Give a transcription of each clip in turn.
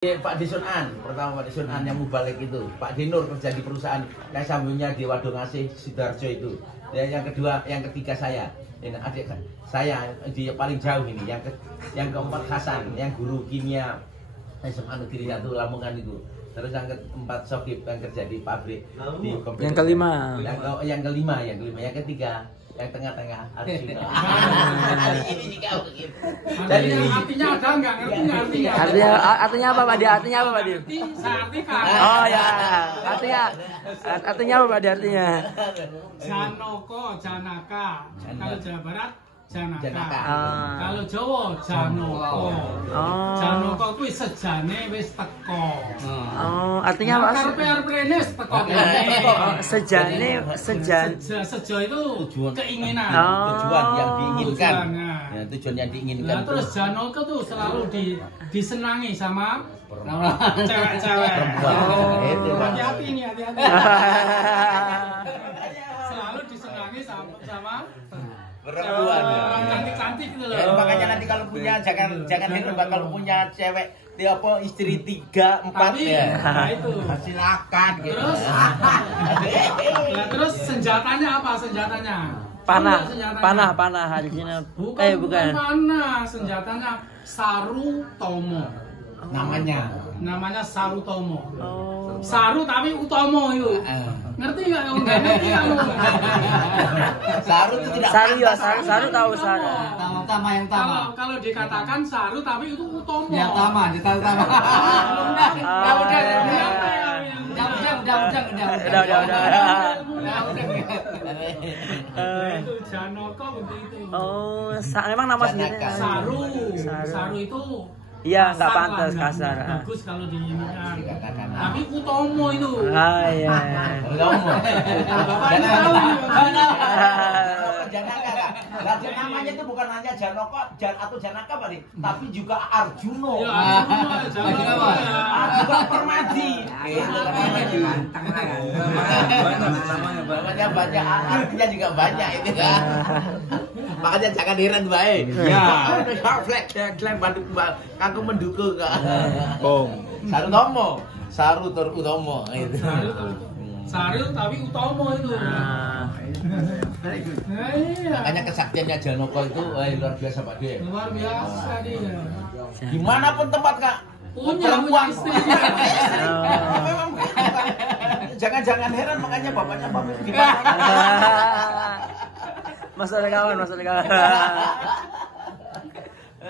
Pak Desunan, pertama Pak Desunan yang mubalik itu, Pak Dinur kerja di perusahaan yang sambungnya di Wadongasih Sidoarjo itu. Yang kedua, yang ketiga saya, ini adik saya di paling jauh ini. Yang keempat Hasan, yang guru kimia SMA Negeri 1 Lamongan itu. Terus yang keempat Sokib yang kerja di pabrik di komputer. Yang kelima. Yang kelima, yang ketiga. Yang tengah-tengah Arjuna. Ini juga begitu. Jadi artinya ada nggak ngerti artinya? Artinya apa Pak Di? Artinya apa Pak Di? Oh ya. Artinya apa Pak Di? Artinya Janoko, Janaka. Kalau Jawa Barat Janaka. Kalau Jawa Janoko. Janoko kuwi sejane wis teko. Artinya apa? Sejane sejo itu keinginan. Tujuan yang diinginkan. Ya, tujuan yang diinginkan. Nah, terus Janoko tuh selalu disenangi sama cewek-cewek. Hati-hati ini, hati-hati. Selalu disenangi sama perempuan cantik-cantik gitu loh. Ya, makanya nanti kalau punya jangan heran kalau punya cewek istri 3, 4 ya. Nah itu. Silakan gitu. Terus senjatanya apa senjatanya? Panah di sini. Bukan. Panah, senjatanya Saru Tomo. Namanya Saru Tomo. Saru tapi Utomo itu. Ngerti nggak kamu? Ngerti kamu? Saru itu tidak. Saru tahu Saru. Yang tama. Kalau dikatakan Saru tapi itu Utomo. Yang tama, ditahu tama. Itu Janoko begitu. Oh, memang nama sendiri. Saru itu. Iya, nggak pantas kasar. Bagus kalau diinginkan. Tapi Utomo itu. Iya. Utomo. Janaka. Raja namanya itu bukan hanya Janoko atau Janaka Pak, tapi juga Arjuno. Ya, Arjuno apa? Juga Permadi. Namanya banyak, artinya juga banyak itu kan. Makanya jangan heran baik. Ya. Klaim aku mendukung kan. Saru Tomo, Saru Utomo itu. Saru tapi Utomo itu. Makanya kesaktiannya Janoko itu luar biasa Pak De. Luar biasa dia. Dimanapun tempat Kak. Punya istri. Memang jangan heran makanya bapaknya pamit di mana. Mas ada kawan.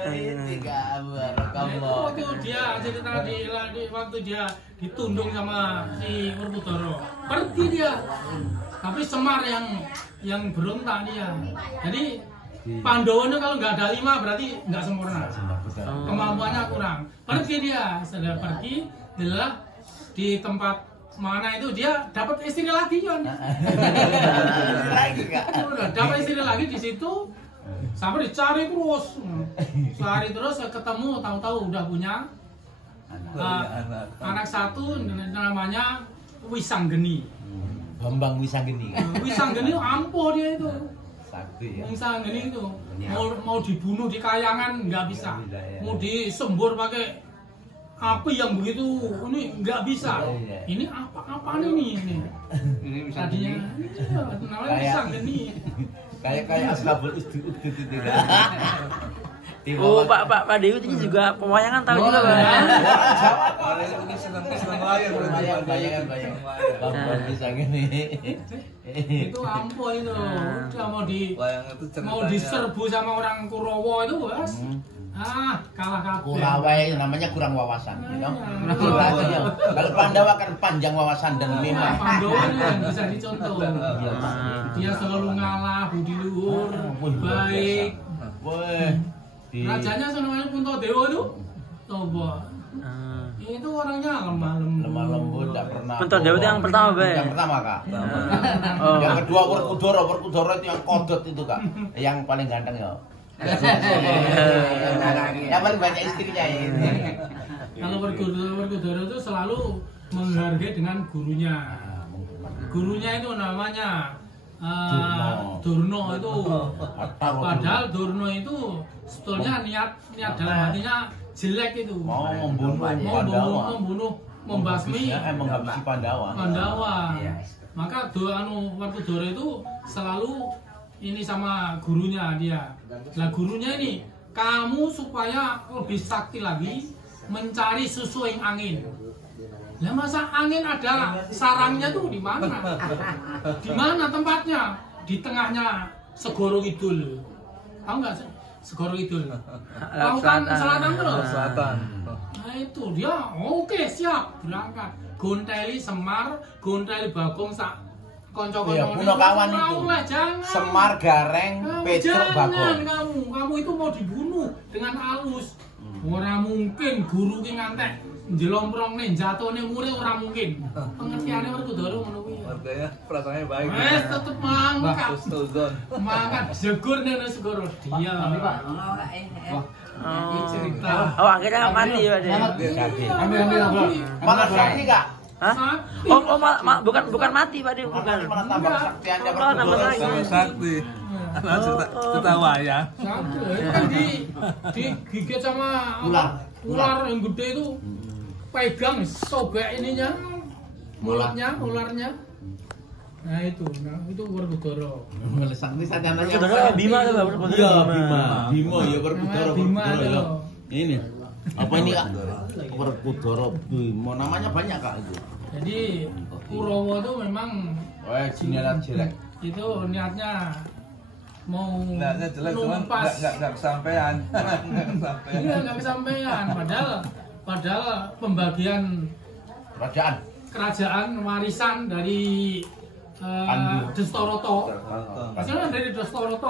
Ini kabar kamu. Waktu dia cerita waktu dia ditundung sama si Werkudara. Pergi dia. Tapi Semar yang berontak dia. Jadi Pandowo kalau nggak ada 5 berarti nggak sempurna. Kemampuannya kurang. Pergi dia. Setelah pergi, adalah di tempat mana itu dia dapat istri lagi kan? Dapat istri lagi di situ. Sampai dicari terus. Cari terus ketemu, tahu-tahu udah punya anak satu namanya Wisanggeni. Bambang Wisanggeni. Wisanggeni ampuh dia itu. Sakti ya. Wisanggeni itu mau dibunuh di kayangan nggak bisa. Mau disembur pakai api yang begitu ini nggak bisa. Ini apa ini? Ini tadinya namanya Wisanggeni. Kayak Ashabul Ukhdud itu. Oh, Pak Dewi ini juga pewayangan tahu juga, Pak. Ini senang layar bayangan. Bambang Wisanggeni. Itu ampuh itu. Udah mau diserbu sama orang Kurawa itu, Bos. Kalah kabeh. Kurawa itu namanya kurang wawasan, ya. Kalau Pandawa kan panjang wawasan dan memang Pandawa yang bisa dicontoh. Dia selalu ngalah, budi luhur, baik. Rajanya namanya Puntadewa itu. Coba. Itu orangnya lemah lembut, tidak pernah. Puntadewa itu yang pertama, Be. Yang pertama, Kak. Yang kedua Werkudara itu yang kodot itu, Kak. Yang paling ganteng ya. Yang paling banyak istrinya ini. Kalau Werkudara itu selalu menghargai dengan gurunya. Gurunya itu namanya Durno itu. Padahal Durno itu sebetulnya niat dalam hatinya jelek itu. Mau membunuh Pandawa. Membasmi menghabisi Pandawa. Maka Werkudara itu selalu ini sama gurunya dia. Lah gurunya ini, kamu supaya lebih sakti lagi mencari susu yang angin. Lah masa angin ada sarangnya tuh di mana? Di mana tempatnya? Di tengahnya Segoro Kidul. Tahu nggak Segoro Kidul? Tahu kan selatan terus? Selatan. Nah itu dia, oke siap berangkat. Gonteli Semar, gonteli Bagong sak Iya, Punokawan itu. Jangan. Semar, Gareng, Petruk, Bagong. Kamu itu mau dibunuh dengan halus. Ora mungkin guru ki ngantek njlomprong jatone murid ora mungkin. Pengertiane Werkudara ngono kuwi. Artinya perasaannya baik. Wes tetep mangkat. Husnuzon. Mangkat jegur nang Segoro. Dia. Oh, cerita. oh akhirnya mati ya dia. Ambil. Malah sakti Kak. Hah? Oh, bukan mati Pak dia, bukan. Malah tambah kesaktiannya Oh, tambah Werkudara. lagi. Sama sakti. Karena cerita wayang. Satu, kan digigit sama ular yang gede itu, pegang sobek ininya, mulutnya, ularnya. Nah itu Werkudara. Sakti sajananya. Werkudara Bima tuh Pak, Werkudara Iya, Bima ya Werkudara. Bima Werkudara ya. itu. Ini apa ini Kak? Werkudara Bima, namanya banyak Kak itu. Jadi Kurawa itu memang Jelek. itu niatnya mau Niatnya jelek cuman numpas. nggak kesampaian. Iya nggak kesampaian. Padahal pembagian kerajaan warisan dari Destoroto. Maksudnya dari Destoroto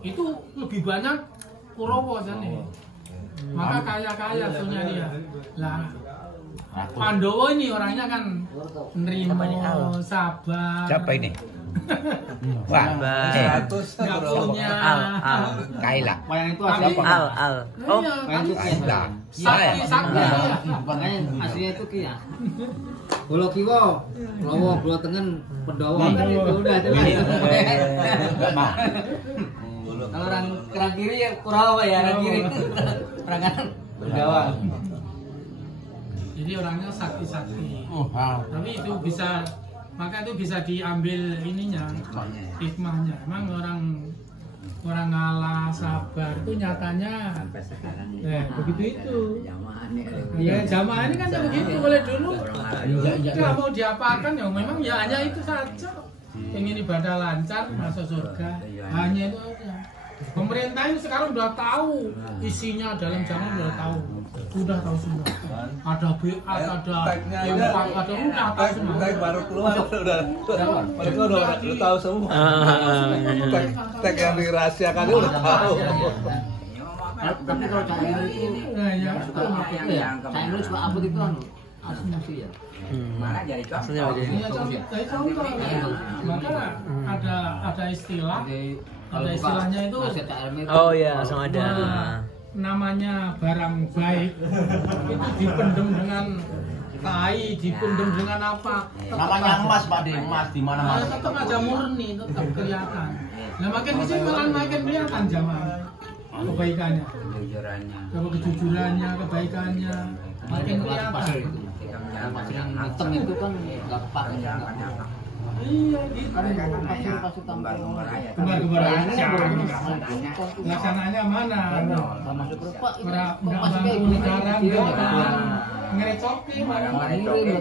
itu lebih banyak Kurawa sana. Maka kaya punya dia. Lah Pandawa ini orangnya kan nerimo, sabar. Siapa ini? Wah, Baik. Nggak punya. Al. Kaila. Wayang itu Tapi- asli Al. Oh, Iya, Wayang itu Kaila. sakti. makanya aslinya itu kia. Bolo kiwo, Kurawa, Bolo tengen, Pandawa. Itu udah jelas. Nah, Kalau orang kerang kiri ya Kurawa ya, orang kiri. Orang kanan Pandawa. Jadi orangnya sakti. oh, Tapi itu maka itu bisa diambil ininya, hikmahnya. Emang orang ngalah, sabar itu nyatanya begitu itu. Ya jamaah ini kan ya begitu, boleh dulu. Nggak mau diapakan ya memang ya hanya itu saja. Ingin ibadah lancar, masuk surga, hanya itu aja. Pemerintah ini sekarang udah tahu isinya dalam zaman udah tahu semua. Ada BA, ada empat, ada udah tahu semua. Tag baru keluar udah mereka udah tahu semua. Tag yang dirahasiakan udah tahu. Tapi kalau Cahyo itu Nah, ya. suka upload ya. Cahyo suka upload itu asumsi ya. maksudnya Iya, begini. contoh. Maka ada istilah, ada istilahnya itu. Oh iya, langsung ada. Namanya barang baik itu dipendem dengan tai, dipendem dengan apa? namanya emas Pak De, emas di mana-mana. Tetap aja murni, tetap kelihatan. Nah makin kesini makin kelihatan zaman kebaikannya, kejujurannya, kebaikannya makin kelihatan. Yang hitam itu kan nggak pakai. Iya gitu. Pasir tampil. Gembar-gembar aja. Laksanaannya mana? Masuk Pak. Nggak bangun negara, nggak ngerecoki, mana? Ngirim